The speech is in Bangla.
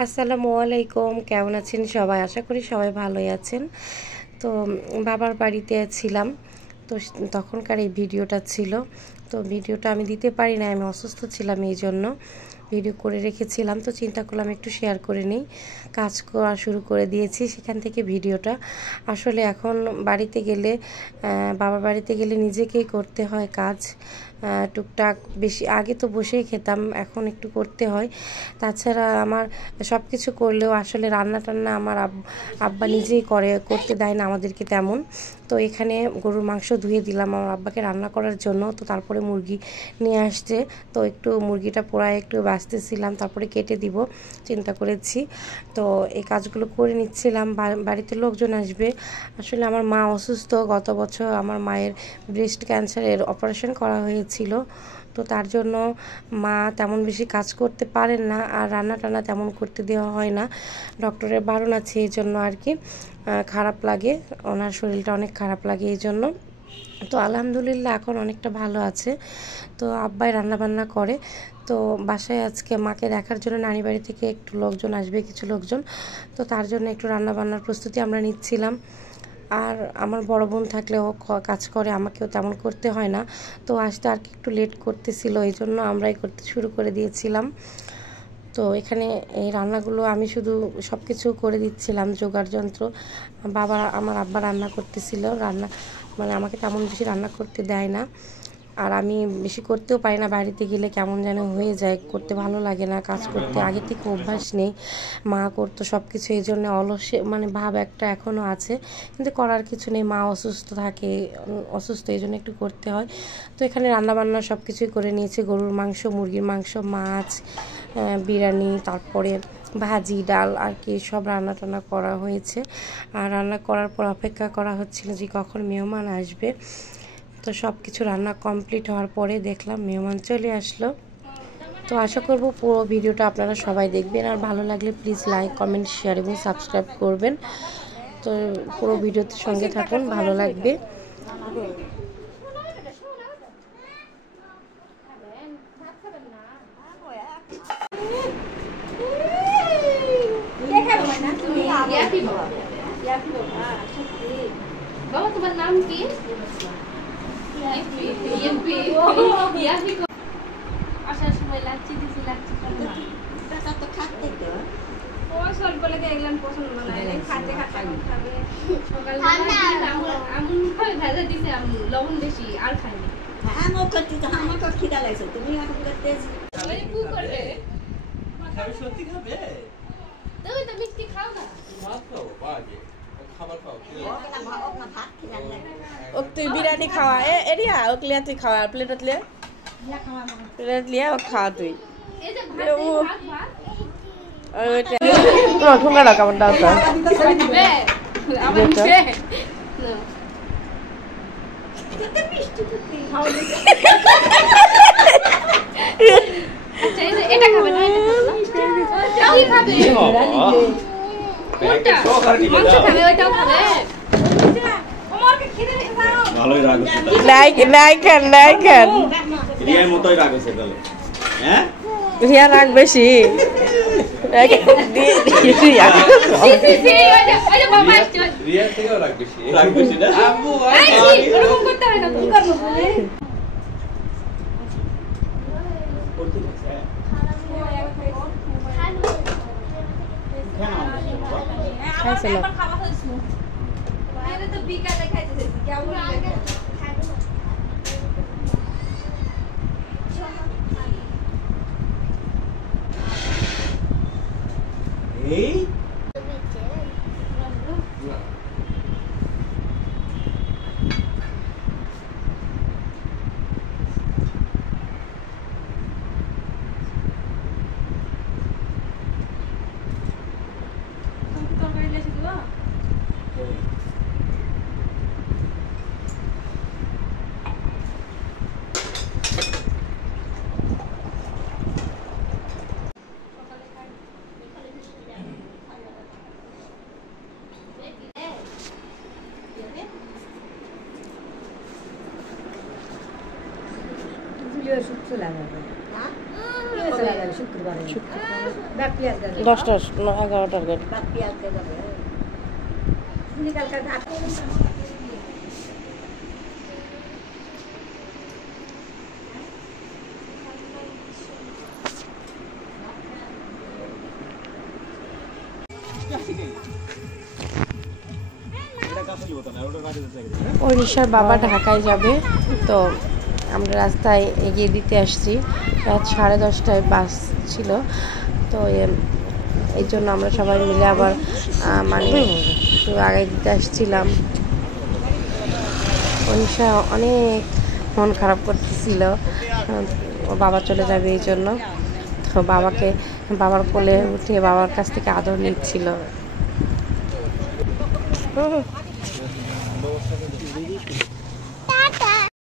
আসসালামু আলাইকুম, কেমন আছেন সবাই? আশা করি সবাই ভালোই আছেন। তো বাবার বাড়িতে ছিলাম, তো তখনকার এই ভিডিওটা ছিল। তো ভিডিওটা আমি দিতে পারি না, আমি অসুস্থ ছিলাম, এই জন্য ভিডিও করে রেখেছিলাম। তো চিন্তা করলাম একটু শেয়ার করে নিই। কাজ করা শুরু করে দিয়েছি, সেখান থেকে ভিডিওটা। আসলে এখন বাড়িতে গেলে, বাবার বাড়িতে গেলে নিজেকেই করতে হয় কাজ টুকটাক। বেশি আগে তো বসেই খেতাম, এখন একটু করতে হয়। তাছাড়া আমার সব কিছু করলেও আসলে রান্না টান্না আমার আব্বা নিজেই করতে দেয় না আমাদেরকে তেমন। তো এখানে গরুর মাংস ধুয়ে দিলাম আমার আব্বাকে রান্না করার জন্য। তো তারপরে মুরগি নিয়ে আসছে, তো একটু মুরগিটা পোড়ায় একটু বাছতেছিলাম, তারপরে কেটে দিব চিন্তা করেছি। তো এই কাজগুলো করে নিচ্ছিলাম। বাড়িতে লোকজন আসবে। আসলে আমার মা অসুস্থ, গত বছর আমার মায়ের ব্রেস্ট ক্যান্সারের অপারেশন করা হয়েছিল। তো তার জন্য মা তেমন বেশি কাজ করতে পারেন না, আর রান্না টান্না তেমন করতে দেওয়া হয় না, ডক্টরের বারণ আছে, এই জন্য আর কি। খারাপ লাগে, ওনার শরীরটা অনেক খারাপ লাগে এই জন্য। তো আলহামদুলিল্লাহ এখন অনেকটা ভালো আছে। তো আব্বাই রান্নাবান্না করে। তো বাসায় আজকে মাকে দেখার জন্য নানি বাড়ি থেকে একটু লোকজন আসবে, কিছু লোকজন। তো তার জন্য একটু রান্নাবান্নার প্রস্তুতি আমরা নিচ্ছিলাম। আর আমার বড় বোন থাকলে ও কাজ করে, আমাকেও তেমন করতে হয় না। তো আসতে আর কি একটু লেট করতেছিল, এই জন্য আমরাই করতে শুরু করে দিয়েছিলাম। তো এখানে এই রান্নাগুলো আমি শুধু সব কিছু করে দিচ্ছিলাম, জোগাড় যন্ত্র। আমার আব্বা রান্না করতেছিল, মানে আমাকে তেমন বেশি রান্না করতে দেয় না। আর আমি বেশি করতেও পারি না, বাড়িতে গেলে কেমন যেন হয়ে যায়, করতে ভালো লাগে না, কাজ করতে আগে থেকে অভ্যাস নেই। মা করতো সব কিছু, এই জন্য অলসে মানে ভাব একটা এখনও আছে, কিন্তু করার কিছু নেই। মা অসুস্থ থাকে, অসুস্থ, এই জন্য একটু করতে হয়। তো এখানে রান্নাবান্না সব কিছুই করে নিয়েছে, গরুর মাংস, মুরগির মাংস, মাছ, বিরিয়ানি, তারপরে ভাজি, ডাল আর কি সব রান্না টান্না করা হয়েছে। আর রান্না করার পর অপেক্ষা করা হচ্ছিল যে কখন মেহমান আসবে। তো সব কিছু রান্না কমপ্লিট হওয়ার পরে দেখলাম মেহমান চলে আসলো। তো আশা করব পুরো ভিডিওটা আপনারা সবাই দেখবেন, আর ভালো লাগলে প্লিজ লাইক, কমেন্ট, শেয়ার এবং সাবস্ক্রাইব করবেন। তো পুরো ভিডিওতে সঙ্গে থাকুন, ভালো লাগবে। বাবা তোমার নাম কি? আসার সময় লাচ্ছি দিছি, লাচ্ছি তো খাতে তো ও স্বল্প লেগে এগুলো পছন্দ না, খাতে খাবে সকালবেলা আমুন খাবে, ভাজা দিছে লবণ বেশি আর খাই না। আমার তো খিদা লাগছে, তুমি এখন করতে পু করবে খাবে, সত্যি খাবে? তুমি তো মিষ্টি খাও না, ভাত খাও, বাজে খাবার খাও। ওক তুই বিরিয়ানি খাওয়া, এরিয়া ওক লিয়া তুই খাওয়া, প্লেটত লিয়া, প্লেট লিয়া ওক খাওয়া তুই। এই যে ভাত তোমার ঠোঙ্গাটা কেমন দাও তো দিবে আমার দিবে আচ্ছা এটা খাবে না, এটা খাবে, কোনটা মাংস খাবে, ওইটাও খাবে। ভালোই রাগ হচ্ছে, নাইকেন রিয়ার মতোই রাগ হচ্ছে তাহলে। হ্যাঁ, রিয়া রাগ বেশি। রিয়ার থেকেও রাগ বেশি, রাগ বেশি না আব্বু। ওরকম করতে হয় না, কি করবো বলে বিকালে খাইতেছি কেমন এই সুস্থ লাগাবে 10টা 11টার গাড়ি। অনিশার বাবা ঢাকায় যাবে, তো আমরা রাস্তায় এগিয়ে দিতে আসছি। রাত 10:30টায় বাস ছিল, তো এই জন্য আমরা সবাই মিলে আবার মানে একটু আগে দিতে আসছিলাম। অনিশা অনেক মন খারাপ করতেছিল, ও বাবা চলে যাবে এই জন্য। তো বাবার কোলে উঠে বাবার কাছ থেকে আদর নিচ্ছিল।